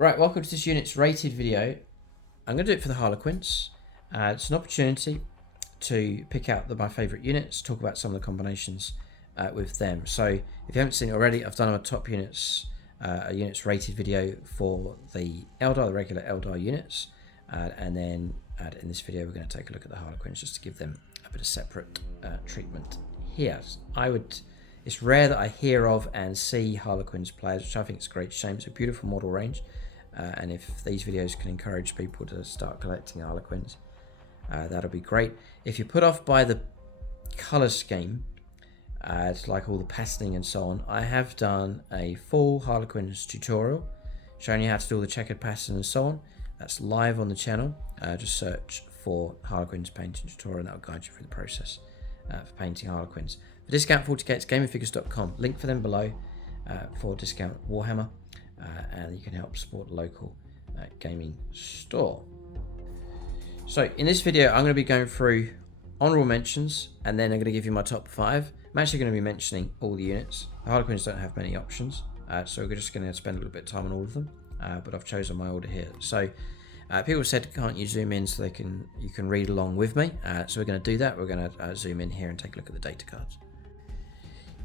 Right, welcome to this unit's rated video. I'm going to do it for the Harlequins. It's an opportunity to pick out my favourite units, talk about some of the combinations with them. So if you haven't seen it already, I've done a top units, a units rated video for the Eldar, the regular Eldar units. And then in this video, we're going to take a look at the Harlequins just to give them a bit of separate treatment here. It's rare that I hear of and see Harlequins players, which I think is a great shame. It's a beautiful model range. And if these videos can encourage people to start collecting Harlequins, that'll be great. If you're put off by the colour scheme, it's like all the patterning and so on, I have done a full Harlequins tutorial showing you how to do all the checkered pattern and so on. That's live on the channel. Just search for Harlequins painting tutorial and that'll guide you through the process for painting Harlequins. For discount 40k, it's gamerfigures.com. Link for them below for discount Warhammer. And you can help support the local gaming store. So in this video, I'm going to be going through honorable mentions, and then I'm going to give you my top 5. I'm actually going to be mentioning all the units. The Harlequins don't have many options, so we're just going to spend a little bit of time on all of them. But I've chosen my order here. So people said, can't you zoom in so you can read along with me? So we're going to do that. We're going to zoom in here and take a look at the data cards.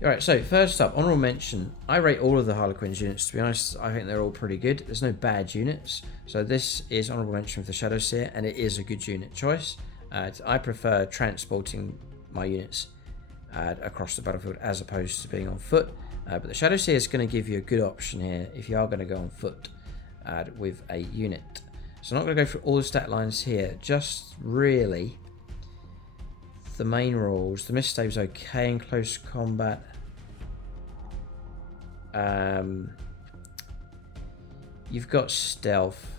Alright, so first up, honorable mention. I rate all of the Harlequins units. To be honest, I think they're all pretty good. There's no bad units. So this is honorable mention for the Shadowseer, and it is a good unit choice. I prefer transporting my units across the battlefield as opposed to being on foot. But the Shadowseer is going to give you a good option here if you are going to go on foot with a unit. So I'm not going to go through all the stat lines here, just really the main rules. The misstave's okay in close combat. You've got stealth.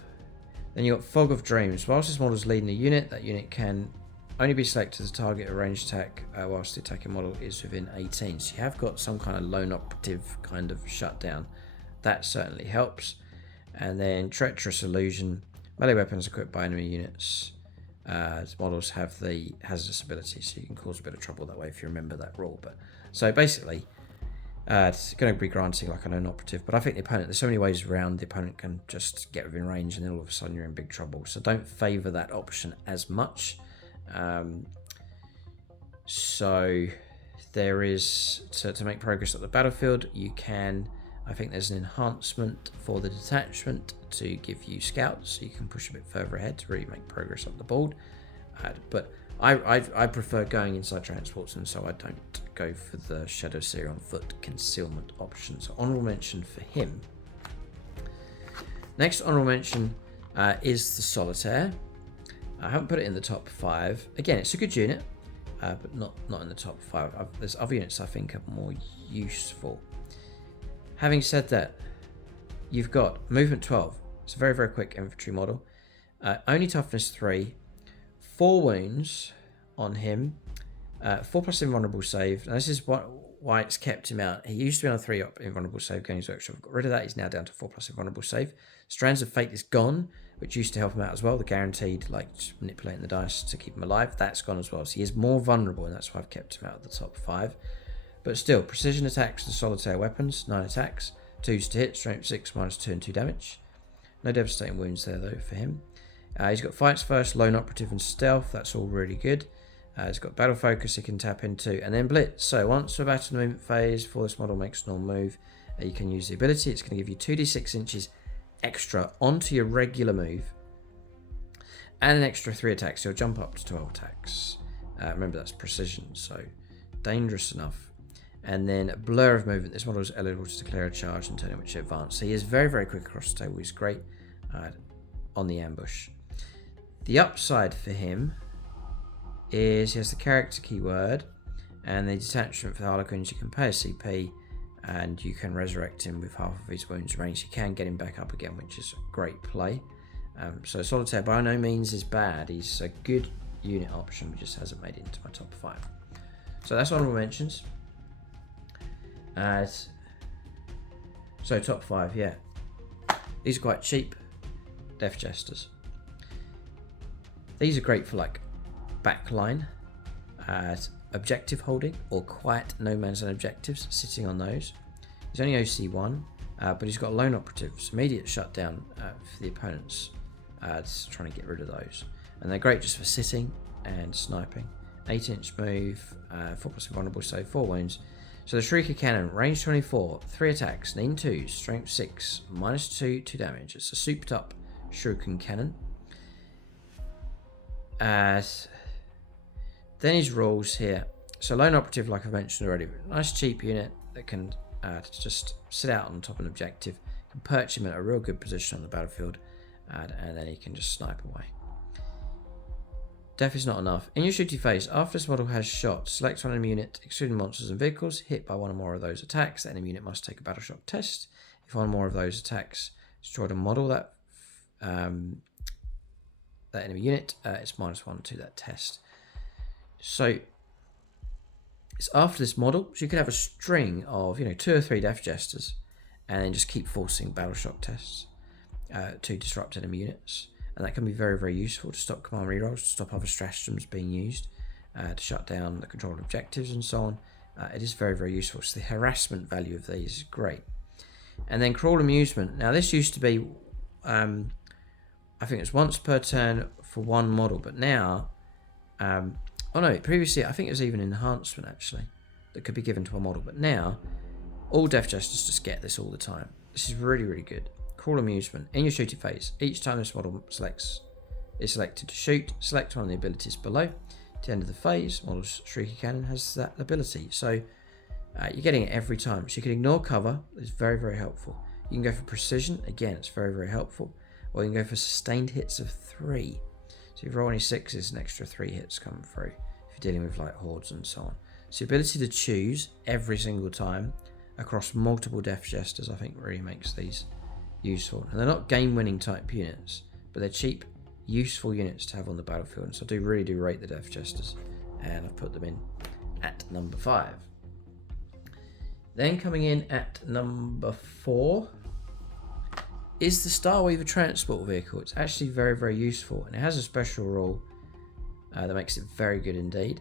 Then you've got fog of dreams. Whilst this model is leading a unit, that unit can only be selected as a target of ranged attack whilst the attacking model is within 18. So you have got some kind of lone operative kind of shutdown. That certainly helps. And then treacherous illusion. Melee weapons equipped by enemy units. Models have the hazardous ability, so you can cause a bit of trouble that way if you remember that rule. But so basically, it's going to be granting like a lone operative, but I think the opponent, there's so many ways around, the opponent can just get within range and then all of a sudden you're in big trouble. So don't favour that option as much. So there is, to make progress at the battlefield, you can, I think there's an enhancement for the detachment to give you scouts, so you can push a bit further ahead to really make progress up the board. But I prefer going inside transports, and so I don't go for the Shadowseer on foot concealment option. So honorable mention for him. Next honorable mention is the Solitaire. I haven't put it in the top 5. Again, it's a good unit, but not in the top 5. There's other units I think are more useful. Having said that, you've got movement 12. It's a very, very quick infantry model. Only toughness 3. 4 wounds on him. 4+ invulnerable save. Now this is why it's kept him out. He used to be on a 3 up invulnerable save going into workshop. Got rid of that. He's now down to 4+ invulnerable save. Strands of Fate is gone, which used to help him out as well. The guaranteed, like manipulating the dice to keep him alive, that's gone as well. So he is more vulnerable, and that's why I've kept him out of the top 5. But still, precision attacks and solitaire weapons, 9 attacks, 2s to hit, strength 6, -2 and 2 damage. No devastating wounds there though for him. He's got fights first, lone operative and stealth, that's all really good. He's got battle focus he can tap into, and then blitz. So once we're back to the movement phase, before this model makes a normal move, you can use the ability. It's going to give you 2d6 inches extra onto your regular move, and an extra 3 attacks, so you'll jump up to 12 attacks. Remember that's precision, so dangerous enough. And then blur of movement. This model is eligible to declare a charge and turn in which it advances. So he is very, very quick across the table. He's great on the ambush. The upside for him is he has the character keyword and the detachment for the Harlequins. You can pay a CP and you can resurrect him with half of his wounds range. You can get him back up again, which is a great play. So Solitaire by no means is bad. He's a good unit option, but just hasn't made it into my top 5. So that's honorable mentions. So top 5, yeah. These are quite cheap. Death Jesters. These are great for like backline, objective holding, or quiet no man's land objectives, sitting on those. He's only OC1, but he's got lone operatives, immediate shutdown for the opponents. Just trying to get rid of those, and they're great just for sitting and sniping. 8-inch move, 4+ invulnerable, so 4 wounds. So the Shrieker Cannon, range 24, 3 attacks, Lean 2, strength 6, -2, 2 damage. It's a souped up Shuriken Cannon. Then his rules here. So lone operative, like I mentioned already, nice cheap unit that can just sit out on top of an objective. You can perch him at a real good position on the battlefield, and then he can just snipe away. Death is not enough. In your shooty phase, after this model has shot, select one enemy unit, excluding monsters and vehicles, hit by one or more of those attacks. The enemy unit must take a battle shock test. If one or more of those attacks destroyed a model that enemy unit, it's -1 to that test. So it's after this model, so you could have a string of 2 or 3 Death Jesters, and then just keep forcing battle shock tests to disrupt enemy units. And that can be very, very useful to stop command rerolls, to stop other stratagems being used, to shut down the controlled objectives and so on. It is very, very useful. So the harassment value of these is great. And then Crawl Amusement. Now this used to be, I think it's once per turn for one model, but now, previously I think it was even enhancement actually, that could be given to a model. But now, all Death Jesters just get this all the time. This is really, really good. Crawl Amusement. In your shooting phase, each time this model is selected to shoot, select one of the abilities below. At the end of the phase, model's Shrieky Cannon has that ability. So you're getting it every time. So you can ignore cover. It's very, very helpful. You can go for precision. Again, it's very, very helpful. Or you can go for sustained hits of 3. So if you roll any 6s, an extra 3 hits come through if you're dealing with like hordes and so on. So the ability to choose every single time across multiple Death Jesters, I think really makes these useful. And they're not game-winning type units, but they're cheap, useful units to have on the battlefield. And so I really do rate the Death Jesters, and I've put them in at number 5. Then coming in at number 4 is the Starweaver transport vehicle. It's actually very, very useful, and it has a special rule that makes it very good indeed.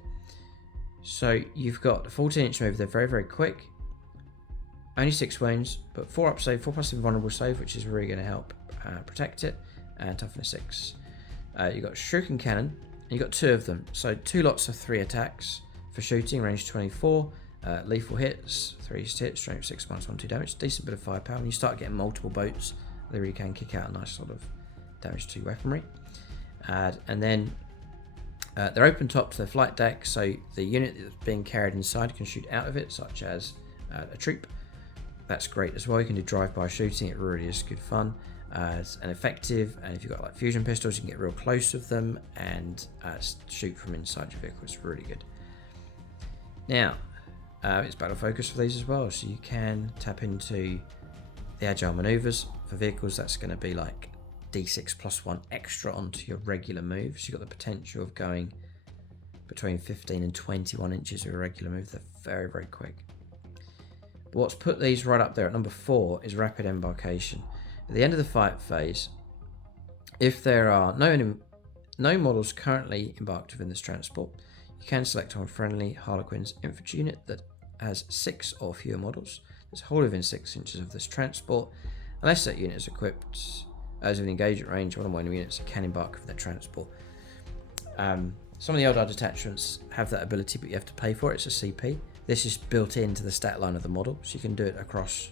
So you've got the 14-inch move. They're very, very quick. Only 6 wounds, but 4 up save, 4+ invulnerable save, which is really going to help protect it, and toughness 6. You've got Shuriken Cannon, and you've got 2 of them. So 2 lots of 3 attacks for shooting, range 24, lethal hits, 3 hits, strength 6, -1, 2 damage, decent bit of firepower. When you start getting multiple boats, they really can kick out a nice sort of damage to your weaponry. And then they're open top to the flight deck, so the unit that's being carried inside can shoot out of it, such as a Troupe. That's great as well. You can do drive-by shooting. It really is good fun and effective. And if you've got like fusion pistols, you can get real close with them and shoot from inside your vehicle. It's really good. Now, it's battle focus for these as well, so you can tap into the agile maneuvers for vehicles. That's going to be like D6 +1 extra onto your regular move. So you've got the potential of going between 15 and 21 inches with a regular move. They're very, very quick. But what's put these right up there at number 4 is Rapid Embarkation. At the end of the fight phase, if there are no models currently embarked within this transport, you can select one friendly Harlequins infantry unit that has 6 or fewer models that's wholly within 6 inches of this transport, unless that unit is equipped as an engagement range. One or more enemy units that can embark with their transport. Some of the Aeldari detachments have that ability, but you have to pay for it. It's a CP. This is built into the stat line of the model, so you can do it across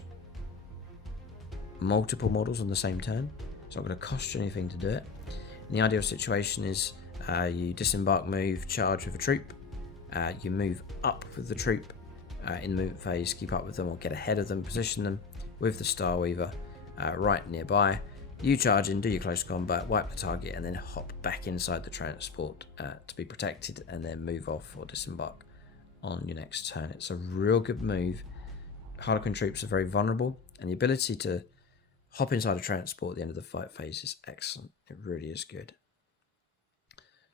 multiple models on the same turn. It's not going to cost you anything to do it. And the ideal situation is you disembark, move, charge with a Troupe. You move up with the Troupe in the movement phase, keep up with them or get ahead of them, position them with the Starweaver right nearby. You charge in, do your close combat, wipe the target, and then hop back inside the transport to be protected, and then move off or disembark on your next turn. It's a real good move. Harlequin troops are very vulnerable, and the ability to hop inside a transport at the end of the fight phase is excellent. It really is good.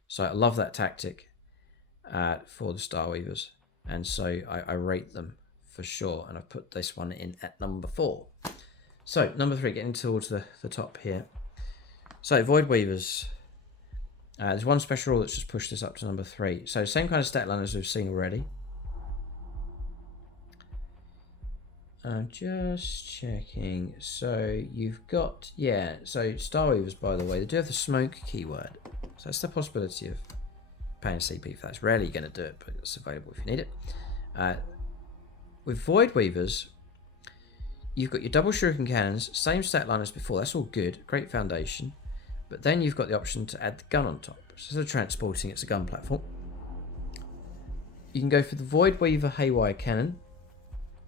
So I love that tactic for the Starweavers, and so I rate them for sure, and I've put this one in at number 4. So number 3, getting towards the top here. So Voidweavers. There's one special rule that's just pushed this up to number 3. So same kind of stat line as we've seen already. I'm just checking. So you've got, yeah, so Starweavers, by the way, they do have the smoke keyword. So that's the possibility of paying CP for that. It's rarely going to do it, but it's available if you need it. With Voidweavers, you've got your double shuriken cannons, same stat line as before. That's all good, great foundation. But then you've got the option to add the gun on top. So instead of transporting, it's a gun platform. You can go for the Voidweaver Haywire Cannon.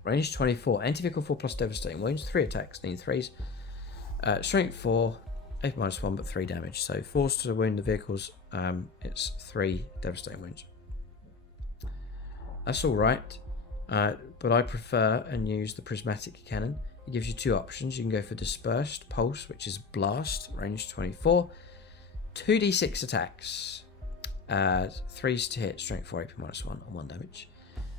Range 24, anti-vehicle 4 plus devastating wounds, 3 attacks, need 3s. Strength 4, AP -1, but 3 damage. So forced to wound the vehicles, it's 3 devastating wounds. That's alright, but I prefer and use the prismatic cannon. It gives you 2 options. You can go for dispersed pulse, which is blast, range 24, 2d6 attacks, 3s to hit, strength 4, AP -1, and 1 damage.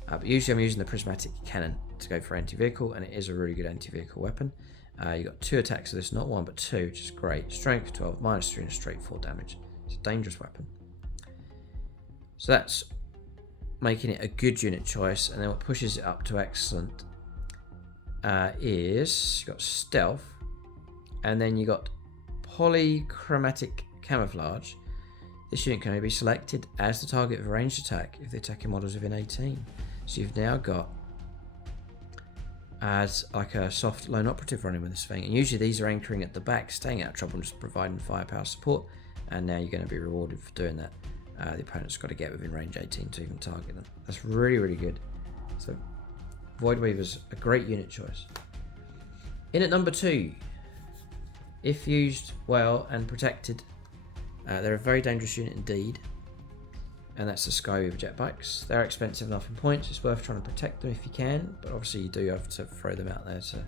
But usually I'm using the prismatic cannon to go for anti-vehicle, and it is a really good anti-vehicle weapon. You've got 2 attacks of this, not 1 but 2, which is great. Strength 12, -3 and a straight 4 damage. It's a dangerous weapon. So that's making it a good unit choice, and then what pushes it up to excellent is you've got stealth, and then you got polychromatic camouflage. This unit can only be selected as the target of a ranged attack if the attacking model is within 18. So you've now got as like a soft lone operative running with this thing, and usually these are anchoring at the back, staying out of trouble and just providing firepower support, and now you're going to be rewarded for doing that. The opponent's got to get within range 18 to even target them. That's really, really good. So Voidweaver's a great unit choice. In at number 2, if used well and protected, they're a very dangerous unit indeed, and that's the Skyweaver jetbikes. They're expensive enough in points. It's worth trying to protect them if you can, but obviously you do have to throw them out there to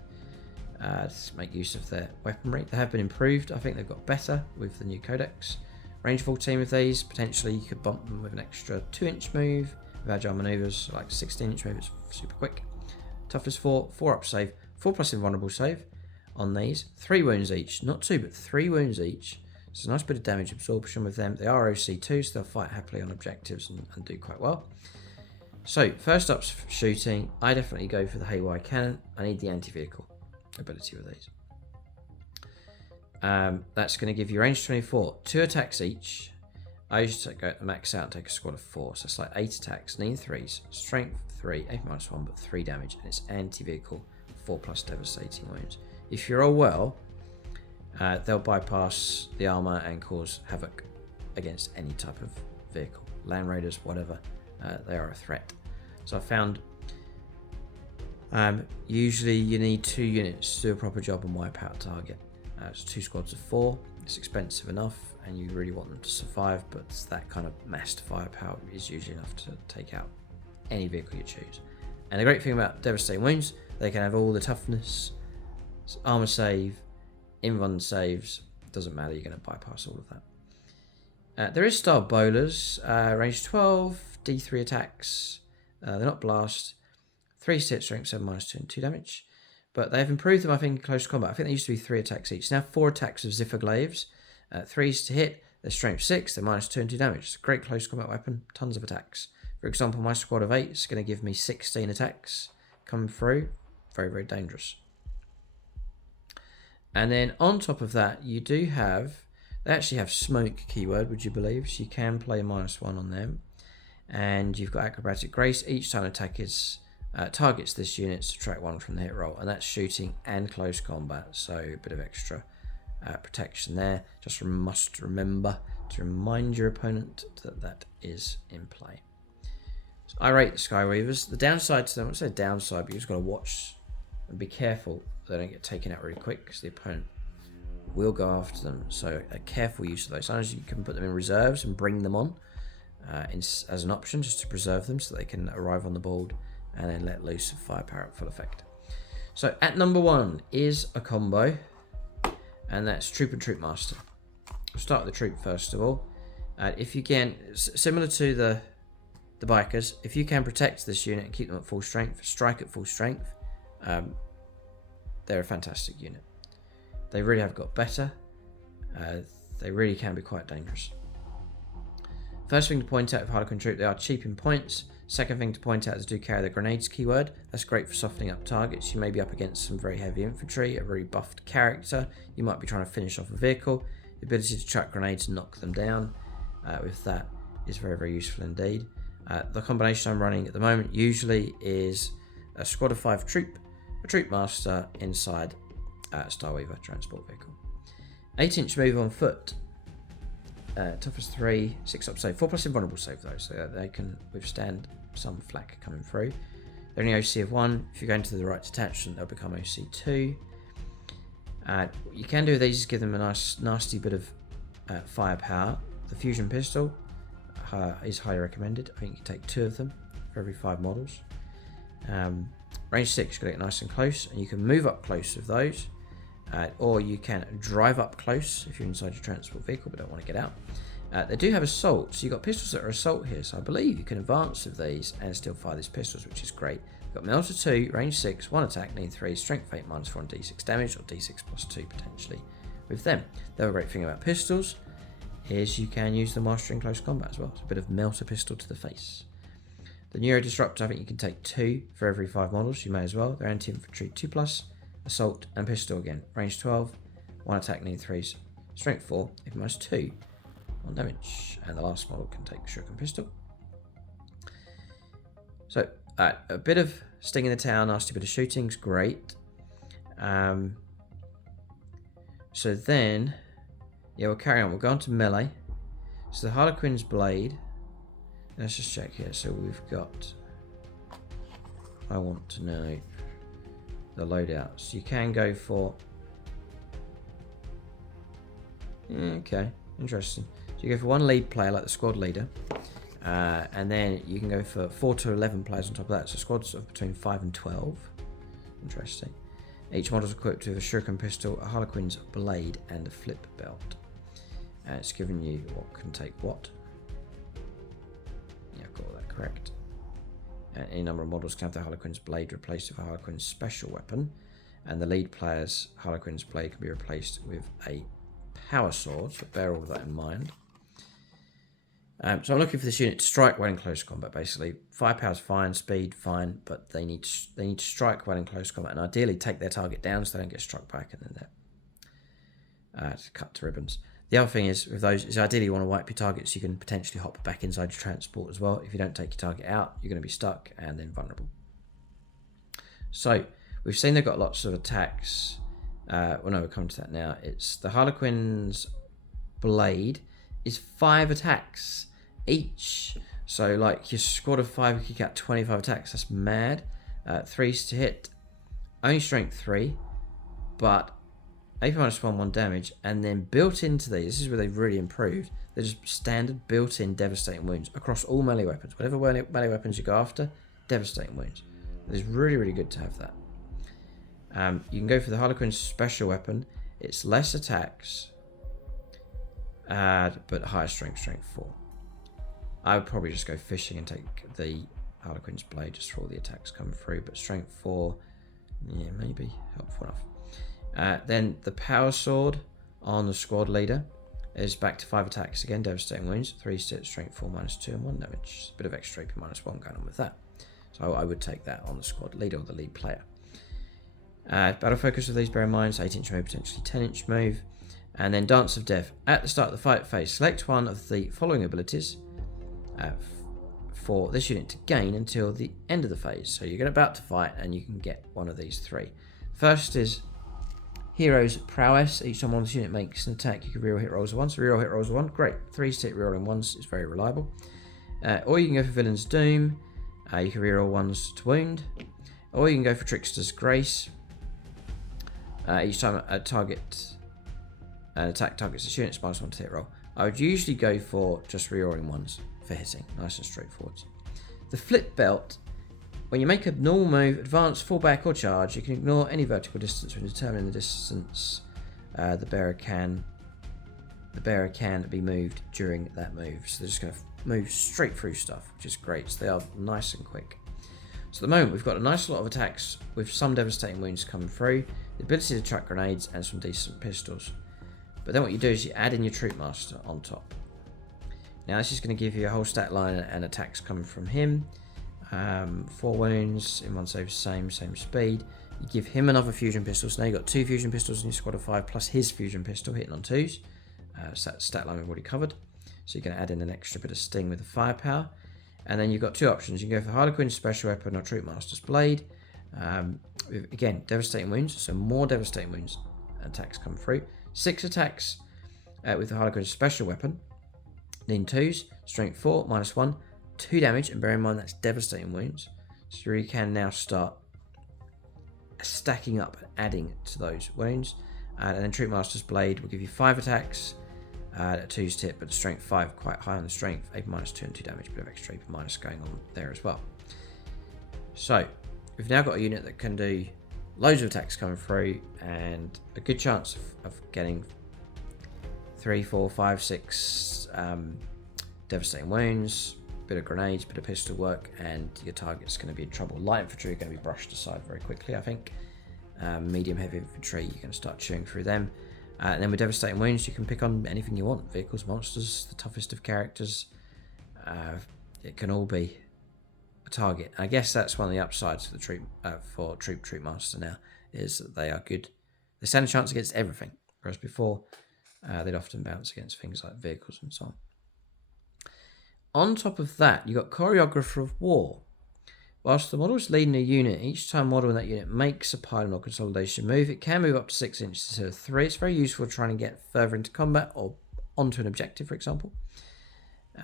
make use of their weaponry. They have been improved. I think they've got better with the new codex. Range 14 with these, potentially you could bump them with an extra 2-inch move with agile maneuvers, like 16-inch move. It's super quick. Toughness 4, 4 up save, 4+ invulnerable save on these. 3 wounds each, not 2 but 3 wounds each. It's a nice bit of damage absorption with them. They are OC2, so they'll fight happily on objectives and do quite well. So, first up's shooting. I definitely go for the Haywire Cannon. I need the anti-vehicle ability with these. That's going to give you range 24, 2 attacks each. I usually go max out and take a squad of 4, so it's like 8 attacks, need 3s, strength 3, AP -1, but 3 damage, and it's anti-vehicle 4+ devastating wounds. If you roll well, they'll bypass the armor and cause havoc against any type of vehicle, land raiders, whatever. They are a threat. So I found usually you need 2 units to do a proper job and wipe out a target. It's 2 squads of 4. It's expensive enough, and you really want them to survive, but that kind of massed firepower is usually enough to take out any vehicle you choose. And the great thing about devastating wounds, they can have all the toughness, armor save, invuln saves. Doesn't matter, you're going to bypass all of that. There is star bowlers, range 12, D3 attacks. They're not blast, 3 hit, strength 7 -2 and 2 damage. But they've improved them, I think, in close combat. I think they used to be 3 attacks each. Now 4 attacks of Ziffer Glaives, 3s to hit. They're strength 6, they're -2 and 2 damage. It's a great close combat weapon, tons of attacks. For example, my squad of 8 is going to give me 16 attacks coming through. Very, very dangerous. And then on top of that, you do have, they actually have smoke keyword, would you believe? So you can play a -1 on them. And you've got acrobatic grace. Each time an attack is targets this unit, subtract 1 from the hit roll, and that's shooting and close combat, so a bit of extra protection there. Just must remember to remind your opponent that that is in play. So I rate the Skyweavers. The downside to them, I won't say downside, but you've just got to watch and be careful they don't get taken out really quick, because the opponent will go after them. So a careful use of those. Sometimes you can put them in reserves and bring them on as an option, just to preserve them so they can arrive on the board and then let loose of firepower at full effect. So at number 1 is a combo, and that's Troupe and Troupe Master. We'll start with the Troupe first of all. If you can, similar to the bikers, if you can protect this unit and keep them at full strength, strike at full strength, they're a fantastic unit. They really have got better. They really can be quite dangerous. First thing to point out with Harlequin Troupe, they are cheap in points, Second thing to point out is do carry the grenades keyword. That's great for softening up targets. You may be up against some very heavy infantry, a very buffed character. You might be trying to finish off a vehicle. The ability to chuck grenades and knock them down with that is very, very useful indeed. The combination I'm running at the moment usually is a squad of 5 troop, a troop master inside Starweaver transport vehicle. 8-inch move on foot. Toughest 3, 6 up save, 4+ invulnerable save though, so that they can withstand some flak coming through. They're only OC of 1. If you go into the right detachment, they'll become OC 2. What you can do with these is give them a nice, nasty bit of firepower. The fusion pistol is highly recommended. I think you take 2 of them for every 5 models. Range 6, you've got to get nice and close, and you can move up close with those. Or you can drive up close if you're inside your transport vehicle but don't want to get out. They do have assault, so you've got pistols that are assault here, so I believe you can advance with these and still fire these pistols, which is great. You've got Melter 2, range 6, 1 attack, need 3, strength 8, -4 on d6 damage, or d6 + 2 potentially with them. The other great thing about pistols is you can use them whilst you're in close combat as well. It's a bit of Melter pistol to the face. The Neuro Disruptor, I think you can take 2 for every 5 models, you may as well. They're anti-infantry 2+. Assault and pistol again. Range 12, 1 attack, need 3s, strength 4, if -2 on damage. And the last model can take shuriken pistol. So a bit of sting in the tail, nasty bit of shooting's great. So then, yeah, we'll carry on. We'll go on to melee. So the Harlequin's blade. Let's just check here. So we've got. I want to know the loadouts. You can go for. Okay, interesting. So you go for 1 lead player, like the squad leader, and then you can go for 4 to 11 players on top of that. So squads of between 5 and 12. Interesting. Each model is equipped with a shuriken pistol, a Harlequin's blade, and a flip belt. And it's giving you what can take what. Yeah, I've got all that correct. Any number of models can have the Harlequin's blade replaced with a Harlequin's special weapon, and the lead player's Harlequin's blade can be replaced with a power sword, so bear all of that in mind. So I'm looking for this unit to strike well in close combat, basically. Firepower's fine, speed fine, but they need to strike well in close combat, and ideally take their target down so they don't get struck back and then they're cut to ribbons. The other thing is with those is ideally you want to wipe your target so you can potentially hop back inside your transport as well. If you don't take your target out, you're going to be stuck and then vulnerable. So we've seen they've got lots of attacks. Well, no, we're coming to that now. It's the Harlequin's blade is 5 attacks each. So like your squad of 5, you kick out 25 attacks. That's mad. 3s to hit, only strength 3, but AP -1, 1 damage, and then built into these, this is where they've really improved, they're just standard built-in devastating wounds across all melee weapons. Whatever melee weapons you go after, devastating wounds. It is really, really good to have that. You can go for the Harlequin's special weapon. It's less attacks, but higher strength, strength 4. I would probably just go fishing and take the Harlequin's blade just for all the attacks coming through, but strength 4, yeah, maybe helpful enough. Then the power sword on the squad leader is back to 5 attacks again, devastating wounds, 3 stats, strength 4, -2 and 1 damage. A bit of extra AP -1 going on with that. So I would take that on the squad leader or the lead player. Battle focus of these, bear in mind, 8-inch move, potentially 10-inch move. And then Dance of Death. At the start of the fight phase, select one of the following abilities for this unit to gain until the end of the phase. So you're about to fight and you can get one of these 3. First is Hero's Prowess. Each time one of this unit makes an attack, you can reroll hit rolls of 1. So reroll hit rolls of 1. Great. 3s to hit rerolling 1s is very reliable. Or you can go for Villain's Doom. You can reroll 1s to wound. Or you can go for Trickster's Grace. Each time an attack targets this unit, it's -1 to hit roll. I would usually go for just rerolling 1s for hitting. Nice and straightforward. The Flip Belt. When you make a normal move, advance, fall back, or charge, you can ignore any vertical distance when determining the distance the bearer can be moved during that move. So they're just going to move straight through stuff, which is great. So they are nice and quick. So at the moment, we've got a nice lot of attacks with some devastating wounds coming through, the ability to chuck grenades, and some decent pistols. But then what you do is you add in your Troop Master on top. Now this is going to give you a whole stat line and attacks coming from him. 4 wounds in 1 save, same speed. You give him another fusion pistol, so now you've got 2 fusion pistols in your squad of 5 plus his fusion pistol hitting on 2s. So that stat line we've already covered. So you're going to add in an extra bit of sting with the firepower. And then you've got 2 options. You can go for Harlequin's special weapon or Troupe Master's blade. Again, devastating wounds, so more devastating wounds attacks come through. 6 attacks with the Harlequin's special weapon. Then 2s, strength 4, -1, 2 damage, and bear in mind that's devastating wounds. So you can now start stacking up and adding to those wounds. And then Troupe Master's blade will give you 5 attacks, 2's tip, but strength 5, quite high on the strength, a -2 and 2 damage, bit of extra minus going on there as well. So we've now got a unit that can do loads of attacks coming through and a good chance of getting 3, 4, 5, 6 devastating wounds, bit of grenades, bit of pistol work, and your target's going to be in trouble. Light infantry are going to be brushed aside very quickly, I think. Medium heavy infantry, you're going to start chewing through them. And then with devastating wounds, you can pick on anything you want. Vehicles, monsters, the toughest of characters. It can all be a target. I guess that's one of the upsides for the Troupe Master now, is that they are good. They stand a chance against everything, whereas before they'd often bounce against things like vehicles and so on. On top of that, you've got Choreographer of War. Whilst the model is leading a unit, each time model in that unit makes a pylon or consolidation move, it can move up to 6 inches instead of 3. It's very useful trying to get further into combat or onto an objective, for example.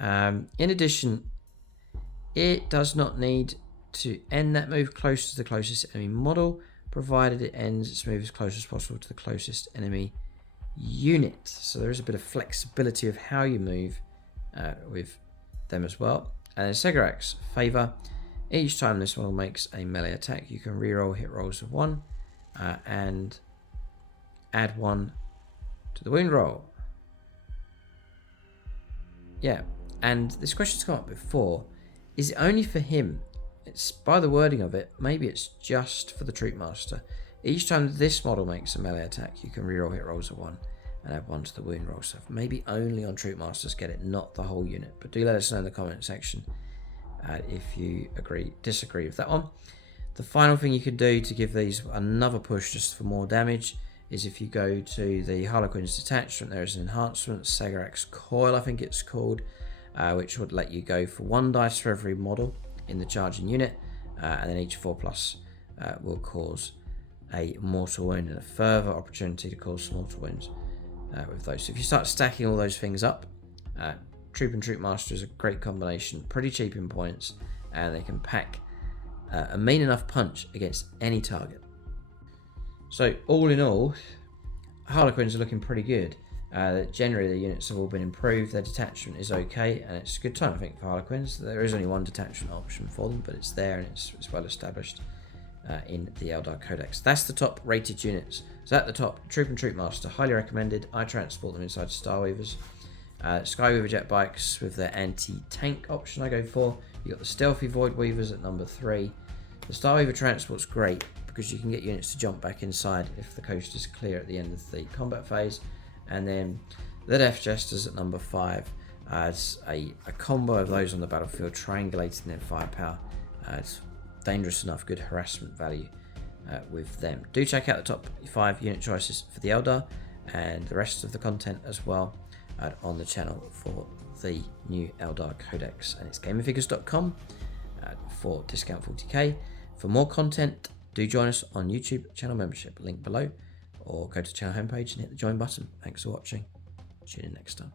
In addition, it does not need to end that move close to the closest enemy model, provided it ends its move as close as possible to the closest enemy unit. So there is a bit of flexibility of how you move with them as well. And in Segarak's favour, each time this model makes a melee attack, you can reroll hit rolls of 1 and add 1 to the wound roll. Yeah, and this question's come up before. Is it only for him? It's by the wording of it, maybe it's just for the Troupe Master. Each time this model makes a melee attack, you can reroll hit rolls of 1 and add 1 to the wound roll. So maybe only on Troupe Masters get it, not the whole unit. But do let us know in the comment section if you disagree with that one. The final thing you can do to give these another push just for more damage is if you go to the Harlequins detachment, there is an enhancement, Segarak's Coil I think it's called, which would let you go for 1 dice for every model in the charging unit, and then each 4+ will cause a mortal wound and a further opportunity to cause mortal wounds with those. So if you start stacking all those things up, Troupe and Troupe Master is a great combination, pretty cheap in points, and they can pack a mean enough punch against any target. So all in all, Harlequins are looking pretty good. Generally the units have all been improved, their detachment is okay, and it's a good time I think for Harlequins. There is only 1 detachment option for them, but it's there and it's well established in the Aeldari Codex. That's the top rated units. So at the top, Troupe and Troupe Master, highly recommended. I transport them inside Starweavers. Skyweaver jetbikes with their anti-tank option I go for. You've got the stealthy Voidweavers at number 3. The Starweaver transport's great because you can get units to jump back inside if the coast is clear at the end of the combat phase. And then the Death Jesters at number 5 as a combo of those on the battlefield, triangulating their firepower. It's dangerous enough, good harassment value with them. Do check out the top 5 unit choices for the Eldar and the rest of the content as well on the channel for the new Aeldari Codex, and it's gamerfigures.com for discount 40k. For more content, do join us on YouTube channel membership, link below, or go to the channel homepage and hit the join button. Thanks for watching. Tune in next time.